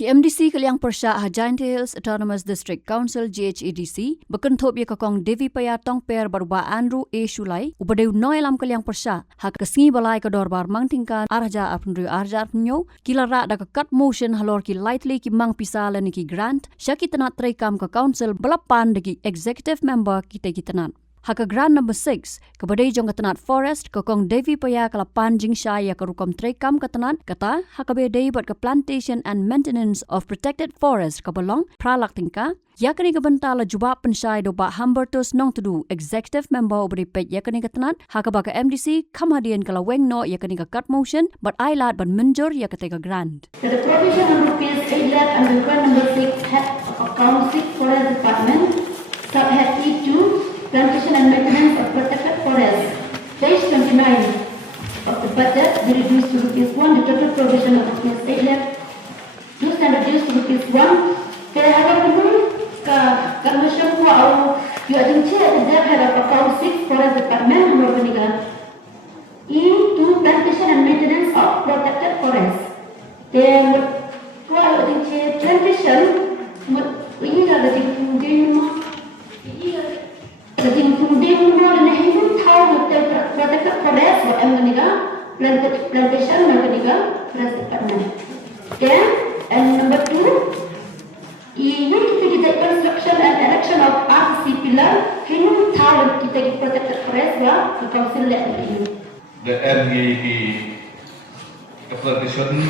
KMDC Kaliang Persha Giant Hills Autonomous District Council GHADC berkentup ya kakong Devi Paya Tong Per Barba Andrew A. Shulai ubadeu noilam Kaliang Persha hak kesingi balai kedorbar mangtingkan arja apnru arja apnyo kilara da cut motion halor ki lightly ki mang pisala ni ki grant syaki tenat trekam ke council belapan degi executive member kita tenat. Haka grant number 6 kepada jong ketenat forest kokong Devi Paya kalapan jingsha ya kerukom trekam ketenat kata haka bedai buat ke plantation and maintenance of protected forest kebalong pralak tingka ya kini kebentala jubah pensyai doba Humbertus nong tudu executive member ubri pet ya kini ketenat haka baka MDC kamhadian kala weng no ya kini ke cut motion but ailat ban menjur ya ketega grant. The provision of rupees 8 lakh under grant number 6 head of account 6 forest department subhead E2 plantation and maintenance of protected forest. Page 29 of the budget be reduced to rupees 1. The total provision of rupees 8 lakh used and reduced to rupees 1. Kaya harap dulu commission ko au you ading chair the head of account 6 forest department nomor penigan E2 plantation and maintenance of protected forest. Then what ading chair plantation ini ada di kemudian Jadi kemudian mana nak hidup tahu betul protected forest buat Amerika plantation Amerika forest department. Then and number 2, unit to the construction and erection of RCC pillar hidup tahu kita di protected forest buat council level ini. The NGP plantation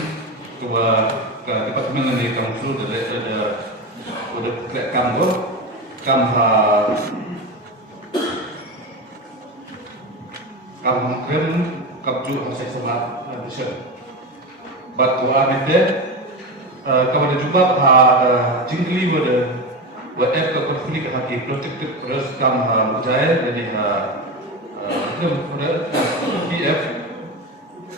kepada department ini council ada kamha Kamangkren kapju hasil semat plantation. Batu amete kepada juga jingli pada WF ke konflik haki protected forest kam mujaya jadi PF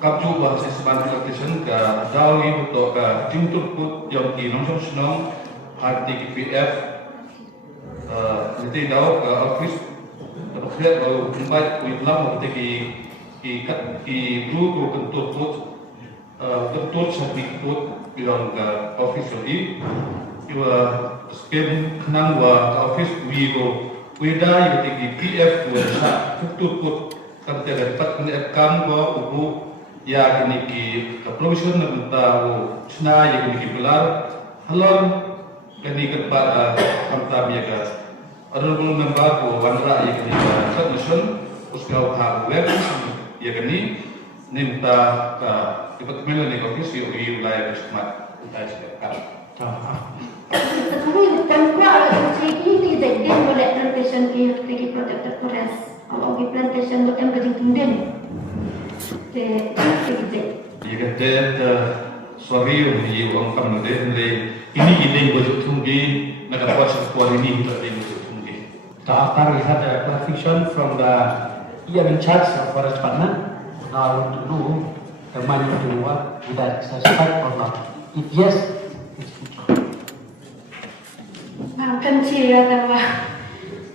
kapju hasil semat plantation ke dawi untuk ke jingtur put yang di nongsom senong hati PF nanti daw ke office terlihat kalau tempat Islam di blue tu kentut sabik tu bilang ke office ini, iwa spem kenang wa office wiro weda yang PF tu sa kentut put kan tiada dapat kena kam wa ubu ya kini ki provision nanta sna yang kini belar halon kini kepada kamta biaga. Honorable member ko wanra ya kini submission uskau ha web ya kini nimta ka department ni office yo wilayah smart Sekarang tanpa ini tidak dia boleh plantation ki protected forest atau ki plantation buat yang kecil kemudian ya kata sorry ni orang kamudin ini budget tunggi nak dapat sesuatu ini untuk So after we had a clarification from the EM in charge of forest department, now what to do, the money to what, whether it's satisfied or not. If yes, it's good. Kan cia tawa.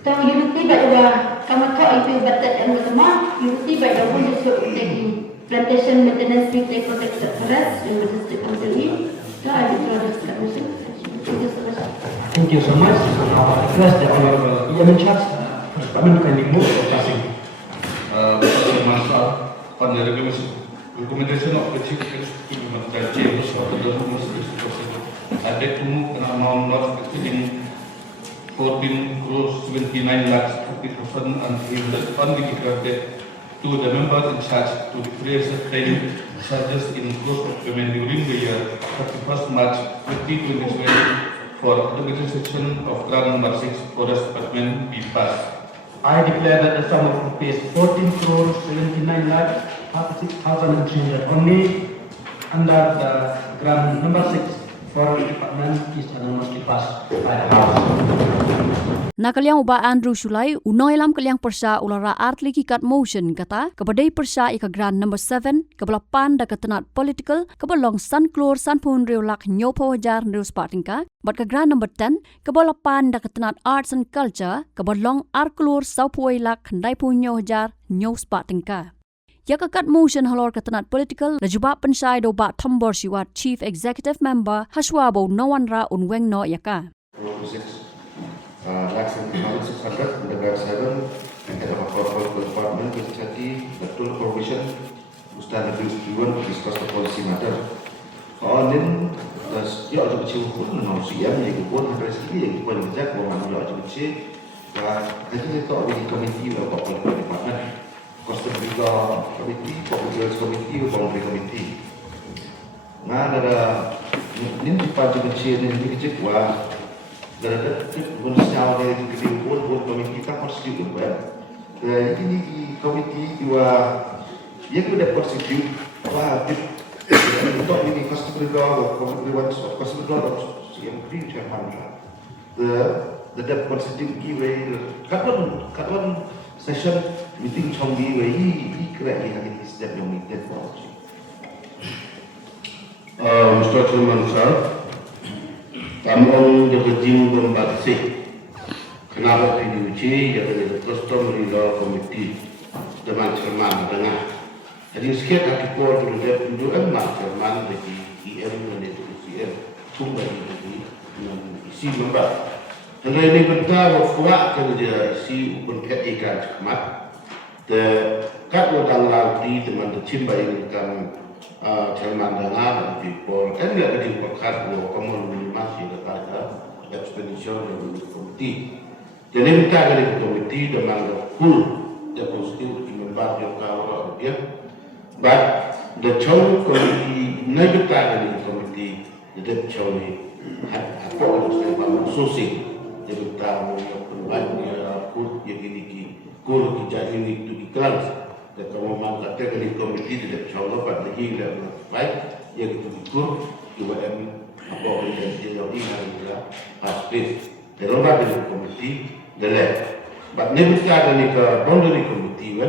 Tahu unity bawa kamu tahu itu batat yang pertama unity bawa pun disebut dari plantation maintenance with protected forest yang district council ini. Dah ada produk commission. Thank you so much. Now I request the Honorable EM in charge for Department kindly move for passing. On the recommendation of the Chief Executive James of the Government I beg to move an amount not exceeding 14 crores 79 lakhs 50,000 and funding granted to the members in charge to defray certain charges in course of payment during the year 31st March 2027 for the section of grant number 6 Forest Department be passed. I declare that the sum of rupees 14 crores 79 lakhs 56,300 only under the grant number 6 Forest Department is unanimously passed by the House. Nakaliang uba Andrew Shulai unoilam kaliang persa ulara artli kikat motion kata kepadai persa ika grant number 7 kebelapan da ketenat political kebalong Sunklor Sanpun Riolak nyopo wajar Rius Partingka but ke grant number 10 kebelapan da ketenat arts and culture kebalong Arklor Saupuai lak kendai punyo wajar Nyos Partingka. Yakakat motion halor katanat political lajubak pensai do ba Thambor Siwat Chief Executive Member Haswabo Nawanra Unweng no yaka. 600 Negara 7 and head of our corporate department with Chati, the tool provision Ustaz Nabil Iwan to discuss the policy matter. Then the Yajibu pun siam yang pun ada sekali yang pun kerja kewangan Yajibu dan nanti kita di komiti atau corporate department, custom legal committee, corporate committee, boundary committee. Nah ada ini di pagi kecil ini kecil wah. Gara-gara manusia dari itu pun komiti kita konstitusi kan. Ini di komiti dua dia sudah konstitusi wah untuk ini konstitusi dua konstitusi dua yang future handla. The debt konstitusi way katwan session meeting chombi way ini kira ini step yang meeting policy. Mr. Chairman sir, Tamong the regime Bombasi, Kanaba PUC, the customary law committee, the Mancherman, the Nah. And you scared at the court to do a Mancherman, the EM and the CM, Tumba, the C member. And then even time of what can the C open petty can't come up. The Catwood allowed the man the Chimba in Chairman Dengar people, and we are getting for Catwood, common masih kepada expenditure dari komiti. Jadi kita dari komiti dengan full deposit member yang kalau dia, but the chow komiti naik kita dari komiti, the chow ni apa harus kita sosial, jadi kita yang penbanyak full yang ini kalau kita ini tu ikhlas, dan kalau memang kata dari komiti the chow lepas lagi lepas baik, yang itu ikut UM apa yang dilakukan adalah aspek dalam komiti dalam. But nebuka dari ke boundary komiti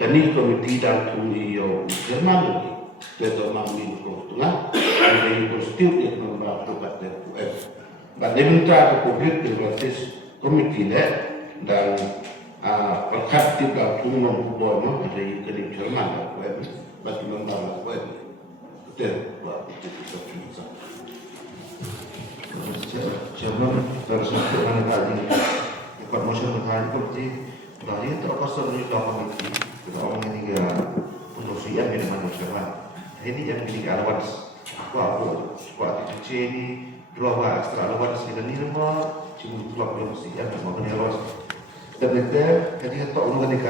dan ini komiti dan tuli yang Jerman lagi, kita mengambil keuntungan dari konstitusi yang membantu pada UM. But nebuka ke publik berbasis komiti dan perkat tidak umum bodoh dari Jerman UM, bagi membantu UM. Betul, itu kita. Chairman tersebut mana tadi dapat motion berhari politik dari terkosong dari komiti kita orang ini pengusian dengan masyarakat ini yang ini allowance apa kecil ini dua extra allowance kita ni semua cuma dua pengusian mau kena allowance dan itu jadi kita orang ini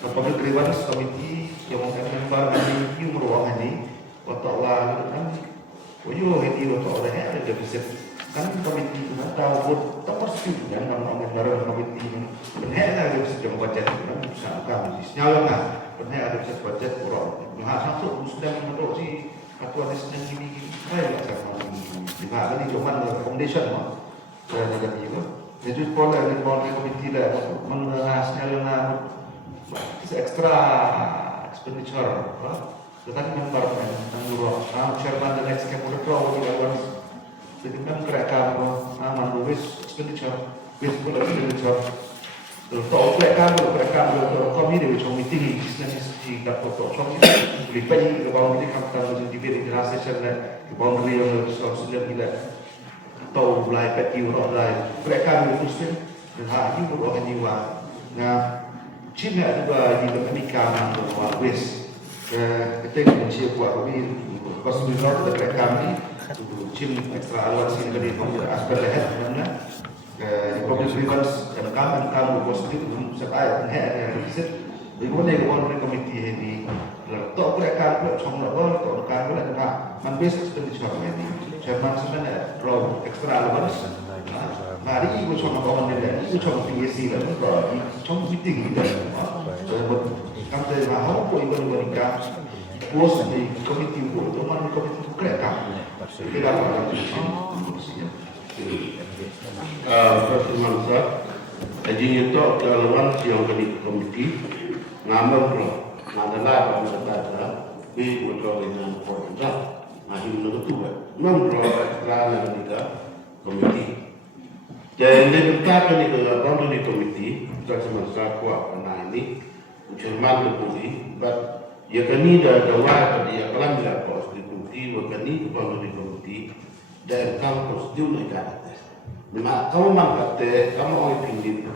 public grievance committee yang mungkin member ini meruang ini waktu Allah kan Oyo ini waktu orang ada defisit kan komiti itu tahu tak pasti kan orang baru komiti benar ada defisit yang budget kan misalkan sinyal kan benar ada defisit budget orang mahal satu sudah menurut si ketua destinasi ini baik lah sama di mana ni cuma accommodation mah dan ada juga jadi pola di komiti lah mengenai sinyal lah extra expenditure tetapi member menurut chairman the next capital flow di awal jadi memang kereta aman wis expenditure Tolong mereka komiti di meeting bisnis di dapat tolong lebih lebih kapten di bidang transaction di boundary yang sudah tidak tahu mulai peti orang mereka mengusir dan hari ini orang jiwa. Nah, Cina juga di pernikahan dengan wis kita mesti buat kami possibilitas dari kami Cina ekstra awal sini dari aspek leher mana public grievance dan kamu positif serta yang riset bagaimana orang komiti ini tak mereka cuma orang kan mereka membes expenditure ini chairman sebenarnya draw extra allowance mari ikut cuma orang ini ikut cuma PSC lah cuma meeting kita kamu dari mana pun ikut mereka bos di komiti itu teman komiti kereta tidak apa Teman saya, ajinya itu lawan yang kini komiti, nama bro, adalah apa di kontrol dengan korban, masih menurut tu, nombor ekstra negara komiti. Dan kita kini ke boundary komiti, kita semasa kuat pernah ini, Jerman deputi, but ya kani da wah pada ya kalam bila kos deputi, wa kani kalau deputi, dan kamu kos dia nak kata. Memang kamu mangkate, kamu orang pinggir,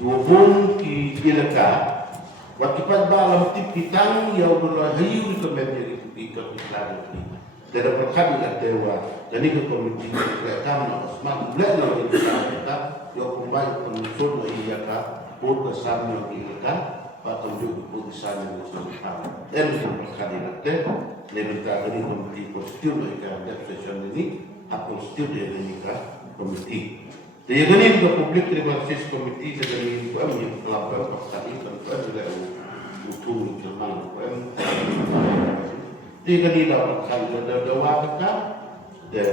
walaupun ki ilaka, waktu pada malam tip pitang ya berlayu di kemeja itu di kepikiran itu. Tidak berkali kata wah, jadi ke komiti kamu nak Osman, boleh nak jadi kita, ya pembaik penuntut iya ka, pun kesana ilaka. Tunjuk keputusan yang bersama. Dan berkali nanti, leminta dari komiti positif mereka session ini, apa positif dari mereka komiti. Jadi ini juga publik terima kasih komiti dari UM yang telah berpaksa ini dan UM juga utuh Jerman UM. Jadi ini dapat kali dawa kita, dan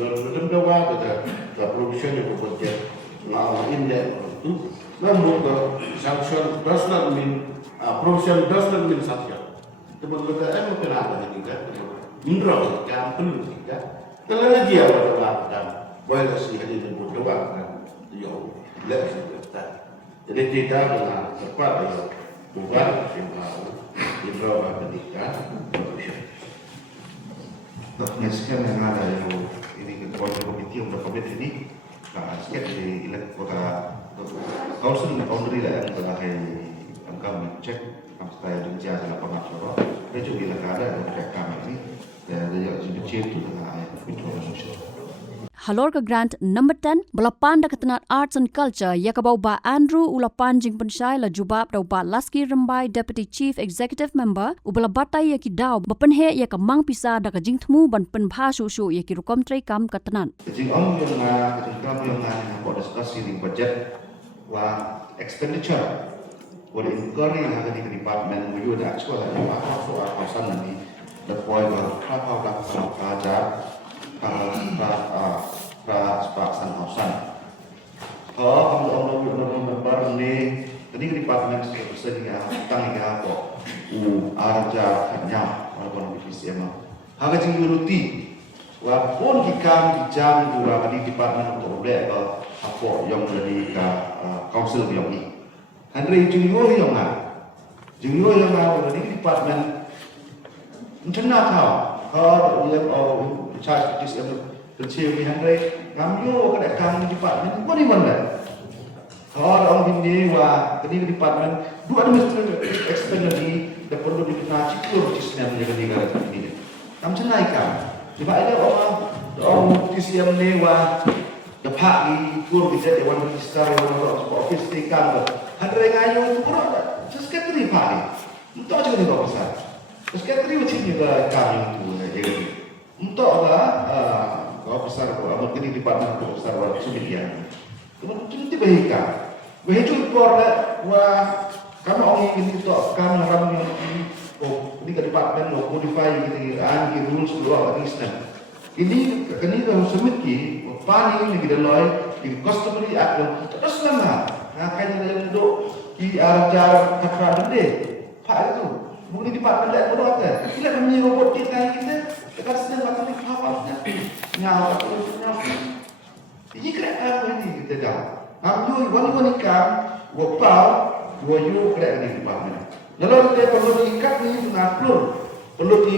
dalam dawa ada production yang bekerja ngalamin dan itu. Namun sanction does not mean provision does not mean sanction. Teman-teman mungkin ada juga. Menurut yang perlu kita. Kalau dia berdoa boleh sih ada berdoa kan. Yo, lebih kita. Jadi tidak dengan cepat ya. Bukan yang berdoa ketika provision. Sekian yang ada yang ini komiti untuk komite ini. Sekian di kota Council boundary lah yang terlalu angka cek apa yang dia dalam pengacara. Dia juga ada mereka ini dan dia juga itu dengan control social. Halor ke grant number 10 belapan da ketenat arts and culture yakabau ba Andrew ulapan jing pensyai la jubab da ba Laski Rembai deputy chief executive member ubala batai yaki daw bapenhe yakamang pisa da ka jing thmu ban penbha shu yaki rukom trai kam ketenat. Jing on yang yang buat diskusi di budget wa expenditure boleh incurring yang ada di department menuju ada actual yang soal kawasan ini deploy ke kapal pelajar paksan kawasan. Kalau kamu member ni tadi ke department sedia tang ni apa aja hanya walaupun BPCM harga tinggi ruti walaupun kita jam dua di department untuk boleh apa yang dari council yang ini. Andre junior yang dari department internal kalau yang charge this kecil ni Andre ngamyo ke dekat department apa ni mana? Kalau orang ini di department dua administrative expenditure di perlu dikenal cikur sistem yang menjadi negara ini. Kamu cenaikan. Sebab ada orang TCM ni dapat di kur kita dewan minister yang office tinggal. Ada ngayu tu orang sekretari pak. Untuk juga ni besar. Sekretari macam ni kami tu. Untuk besar amat kini department besar sumikian. Kemudian tiba hika. Behitu korla kami orang ini tu kami orang ini ke department modify gitu angi rules luar Islam. Ini kalau semiki pani ini kita loy di customary act terus lama. Kayaknya yang duduk di ajar kakak dede. Pak itu mungkin department dah bodoh kan. Tidak kami robot kita dekat sedang kata ni apa-apa nyawa terus. Ini kerana ini kita dah. Kami wani kam wapau wayu kerana di department. Lalu kita perlu diikat ni dengan perlu di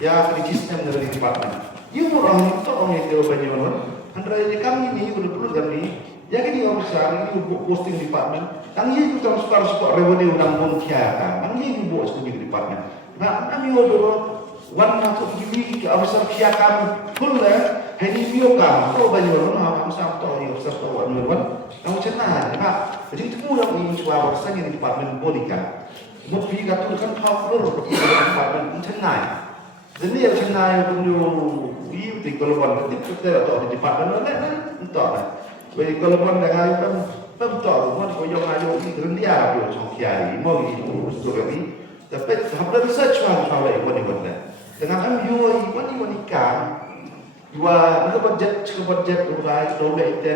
di sistem dari department. Ibu orang itu orang itu banyak orang. Antara kami ni perlu kami. Ya kini orang besar ini posting department. Yang ini kita suka revenue undang monkia kan. Yang ini buat studi department. Nah kami orang warna tu gini ke besar kia kami full lah. Hanya bio kami. Kau banyak orang orang besar tu yang besar tu orang orang. Kamu cenah, tak? Jadi itu yang ini coba besar yang department politika. Mau pergi kat tu kan power pergi department cenah. Jadi yang cenah punya view di kalau kita atau di department mana entah lah. Jadi kalau pun dengan kan betul, mau dikoyong ayo ini rendia bio congkiai, mau ini untuk kami. Tapi hampa research soal ini mana. Dengan kami ini nikah, dua budget urai dobe itu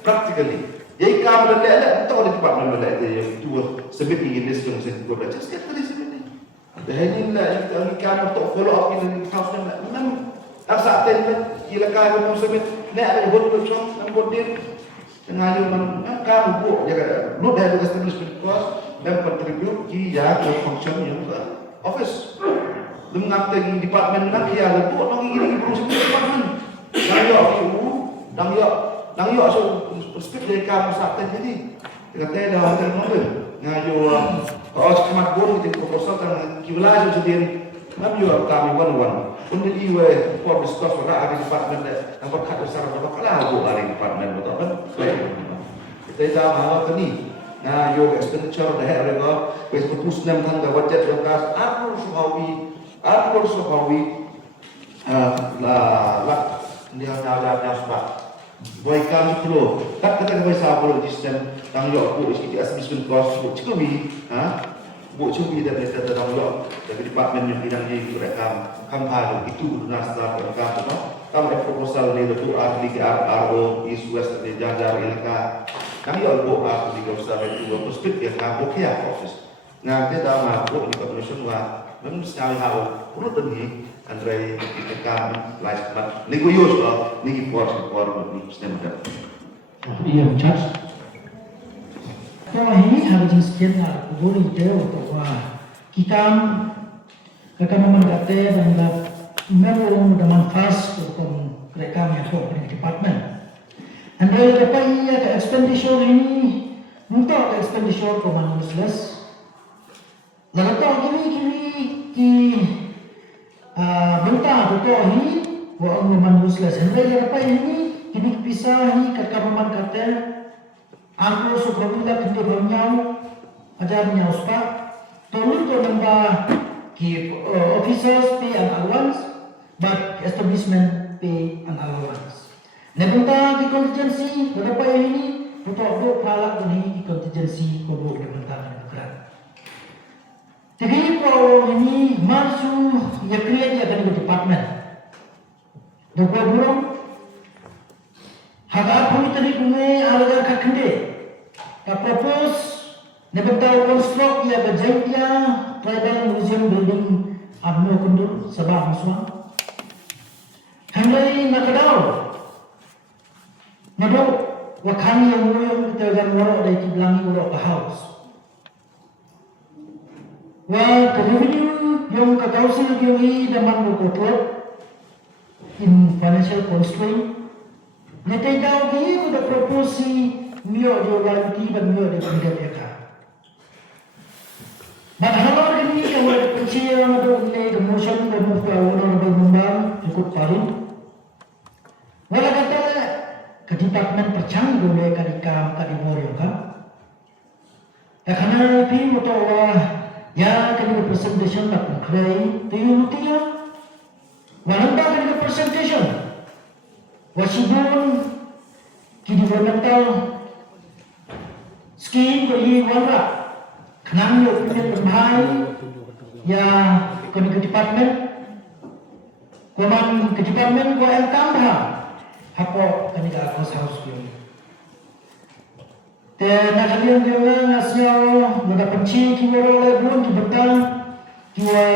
practically. Jadi kami ada entah di department ada itu sebab ini sistem saya buat just get the sebab. Dan ini lah yang kami untuk follow up ini house memang asal ten kira kami sebab nak ada buat cong buat dia ngayu kamu buat jaga lu dah ada establishment cost dan contribute ki ya ke function yang ke office. Dengan tegi department nak ya lepo nang ini proses department. Dang yo so perspektif dari kamu sakit jadi. Kata dah hotel mobil. Ngayo kalau sekemat bon kita proposal kan kiwala sendiri. Nam yo kami wan. Untuk iwe for discuss ora ada department nampak kat besar apa kala go ada department betul kan? Kita dah mahu tadi. Nah, yo expenditure dah ada ko. Wes putus nam thang dah budget bekas atur suhawi la dia dah sebab. Boy kami perlu tak kata bahasa boleh sistem tang yo bu isi assessment cost bu cumi bu cumi dan mereka tang yo dari department yang bidang di mereka kampanye itu nasdaq mereka kamu proposal ni itu ahli RO isu west di jajar ilaka kami yo bu ahli gosar itu perspektif yang kamu ya office nah kita mampu di commission wa memang sekali hal perlu tinggi Andrei kita live but negosius lah negi por ni standar. Iya, Charles. Kalau ini harus sekian lah, boleh jauh bahwa kita akan memandate dan memang dengan fast untuk mereka yang di department. Andrei dapat iya ke expenditure ini untuk expenditure koman useless. Lalu tahu kini bentang betul ini buat orang useless. Hendak apa ini kini pisah ini kat kaman kata aku supaya kita bernyau ajar nyau spa tolong tu nambah ki officers pay an allowance but establishment pay an allowance. Nebenta di contingency berapa ini untuk halak ini di contingency kobo nebenta negara. Jadi kalau ini masuk ya create ya dari department. Dua burung haga pun tadi bunyi alaga kakende. Ya propose nebenta construct ya berjaya tribal museum building abno kundur sabah muswa. Handai nakadau. Nado wakani yang mulu kita jangan warok dari kibelangi warok ke house. Wah, revenue yang kakausil kini dalam berkotor in financial constraint. Nanti dah dia sudah proposi mio jualanti dan mio di pinggir mereka. Bahawa ini kalau kecil ada nilai demotion dan orang berkembang cukup paling. Walau kata ke department percang boleh kadikam kadibor juga. Karena itu motor ya kena presentation tak pengklai tu dia walau tak kena presentation wasibun ki developmental scheme ko i wala kenang yo punya termahal ya kena ke department koman ke department ko yang tambah hapo kena ke house yo dan nakalian dia ngasih naga penci kiwara lebun di betang kiwa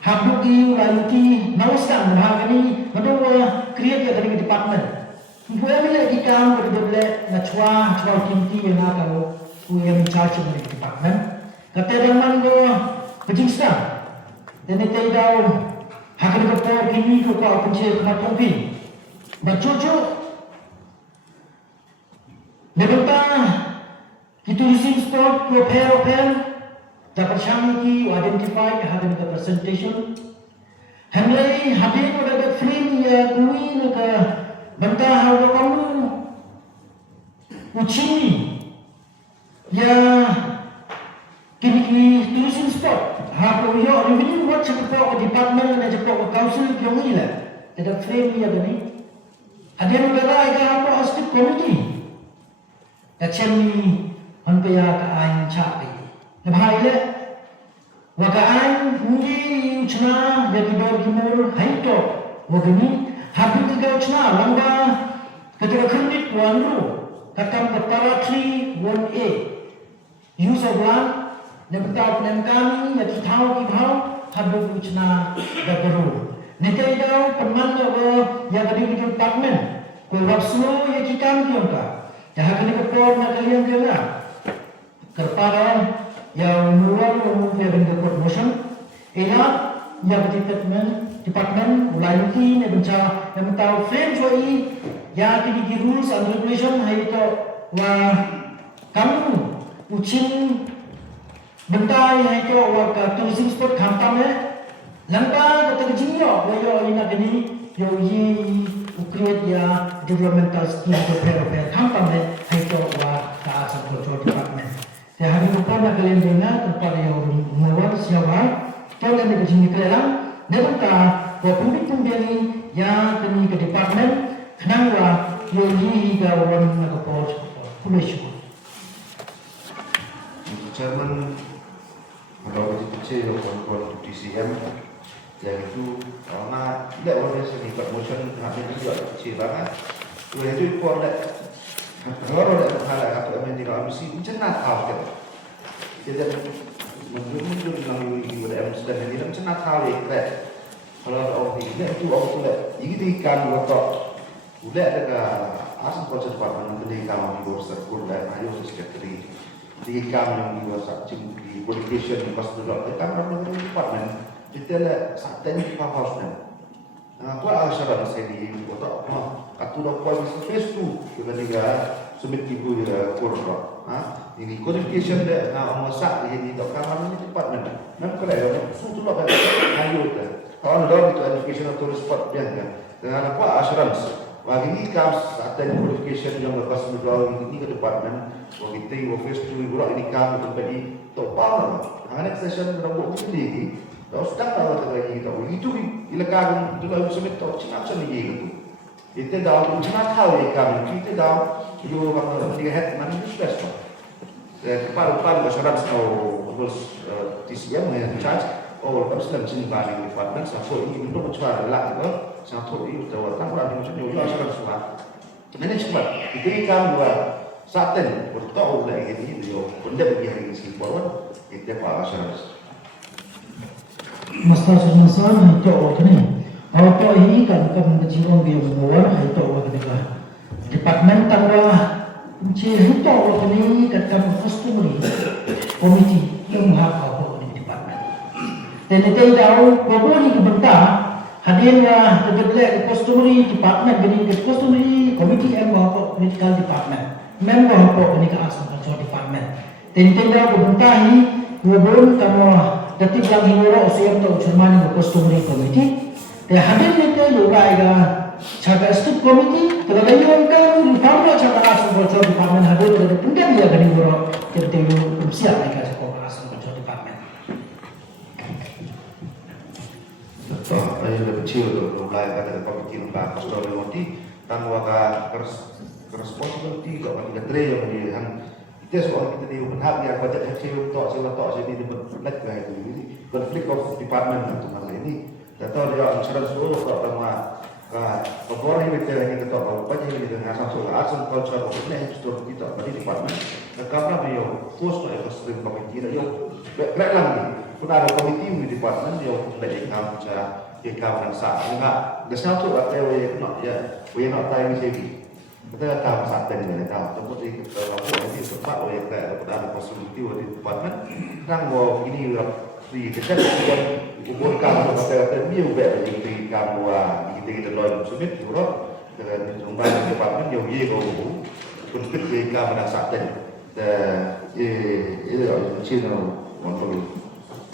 habuk di ulanti nawastan mahagani madwa create ya dari department ibu emi lagi kam berdebele ngachwa kinti yang nakalo ku yang charge dari department kata daman go pejingsta dan itu daw hakan ko kini ko penci kena topi bacucu Nebenta itu using spot prepare dapat syamiki identify hadir ke presentation hamlai hadir pada frame ya kui ke benta hawa kamu ucini ya kini using spot hapo yo revenue what cepat department dan cepat council yang ini lah ada frame ya gani hadir pada ada apa aspek committee Kacemi hampir keain capai. Lebih le, wakain mungkin ucna jadi dorgimur haito. Wagini habis tiga ucna lamba ketika kredit wanru katam pertara 3 1A use of land nebta plan kami yati tahu kibau habis ucna dabaru. Nekai dau teman yang ada di department. Kau wapsu yati kami kionka. Jahat ini kepor nak kalian kena kerparan yang mula yang court motion yang department ulai mungkin yang tahu frame soi yang di rules and regulation hai to kamu ucin bentai hai to tourism spot kampam langkah kata jinyo yo ina gini yo create ya developmental scheme to prepare kampam hai to ka control department ya hari lupa nak kalian dengar kepada yang mawar siapa tahu kan di sini kalian Nebuka pemimpin yang kini ke department kenapa yogi gawan nak approach komisio. Chairman kalau kecil kalau DCM yang itu karena tidak boleh seni promotion hanya juga kecil banget. Itu import kalau ada hal atau emendik mesti mencenat hal kita. Jadi menunjuk dengan ibu dan sedang ini mencenat hal yang kalau ada orang itu orang tu ini ikan waktu udah ada asal konsep department pendidikan di bawah sekolah dan ayo sekretari ikan yang di bawah di qualification di bawah sekolah itu kan orang department itu adalah saten di bawah house aku asal saya di waktu aku dah kualitas face tu ketika submit ibu dia kurang ini qualification dia masak ini tak kamar ini department memang kalau suatu lah ayo itu kalau ada itu education atau sport dia kan dengan apa assurance bagi ini kami saat ini qualification yang lepas menjual ini ke department bagi kita office tu ibu ini kami tempat di topal hanya session berambut sendiri terus dah tahu lagi kita itu ilegal itu lalu semit tu cina macam ni gitu itu dah cina tahu kami kita dah itu orang dia head mana itu stress kepala assurance atau terus TCM yang charge oh, kalau sedang sini balik di department, satu ini untuk mencuba lah, satu ini untuk orang orang yang macam ni, orang sudah suka. Ini cepat. Diberikan dua saten, bertahu dah ini dia, benda bagi hari ini sebuah itu apa asas. Master Susan itu orang ni. Auto ini kan menjadi dia membuat itu orang ni lah. Department tangga macam itu orang ni kan customary committee yang hak dan itu tahu bahawa ini kebentar hadirnya terdekat customary department jadi customary committee and bahawa political department member bahawa ini ke asal control department dan itu tahu kebentar ini walaupun kamu detik yang hinggora usia atau cermani customary committee dan hadirnya itu juga ada cara stud committee kalau ada yang kan reform cara asal control department hadir ada penting dia kan hinggora jadi siap mereka sekolah asal control department. Ayah dah kecil tu, mulai pada komiti lembaga pastoral moti, tanggung responsibility kalau kita train yang dia itu soal kita dia berhak dia baca kecil tak sini dia berlek itu ini konflik of department itu masalah ini. Tahu dia insurans dulu kalau sama pegawai kita ini kita tahu baca ini dengan asal asal culture ini itu kita pada department. Karena dia post pada pastoral komiti dia berat lagi. Pun ada komiti di department dia boleh ikam dan sah. Enggak, desnya tu ada we not time saving. Kita tahu saat ini kita tahu. Tempat ini kita lakukan ini sebab kita ada possibility di department. Nang bawa ini free kita juga ukurkan kita dia ubah jadi kamu kita lawan submit urut dengan jumlah department yang dia kau konflik ikam dan saat ini. Ini adalah channel untuk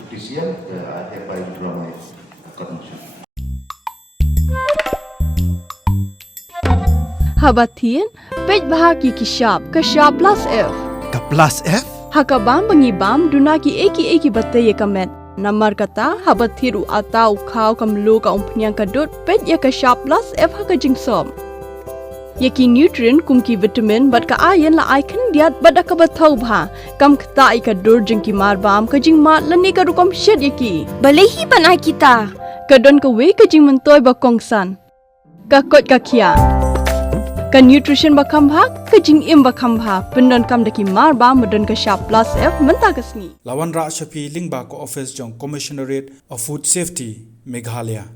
Disian ada baik drama konsen. Habatin, pej bahagi kishap plus F. Ka plus F? Hakabam bangibam dunaki eki batay kamet. Namar kata habathiru atau kau kamlu ka umpnyang kadut pej ya kishap plus F hakajingsom. Yaki nutrient kumki vitamin bat ka ayan la icon diat bada ka bathau bha kam khta ka dur jingki mar bam ka jing ma lani ka rukom shed yaki balehi bana kita ka don ka we ka jing mentoy ba kongsan ka kot ka khia ka nutrition ba kham bha ka jing im ba kham bha pendon kam daki mar ba modon ka sharp plus F menta kasni Lawan Ra Shafi Lingba ko office jong Commissionerate of Food Safety Meghalaya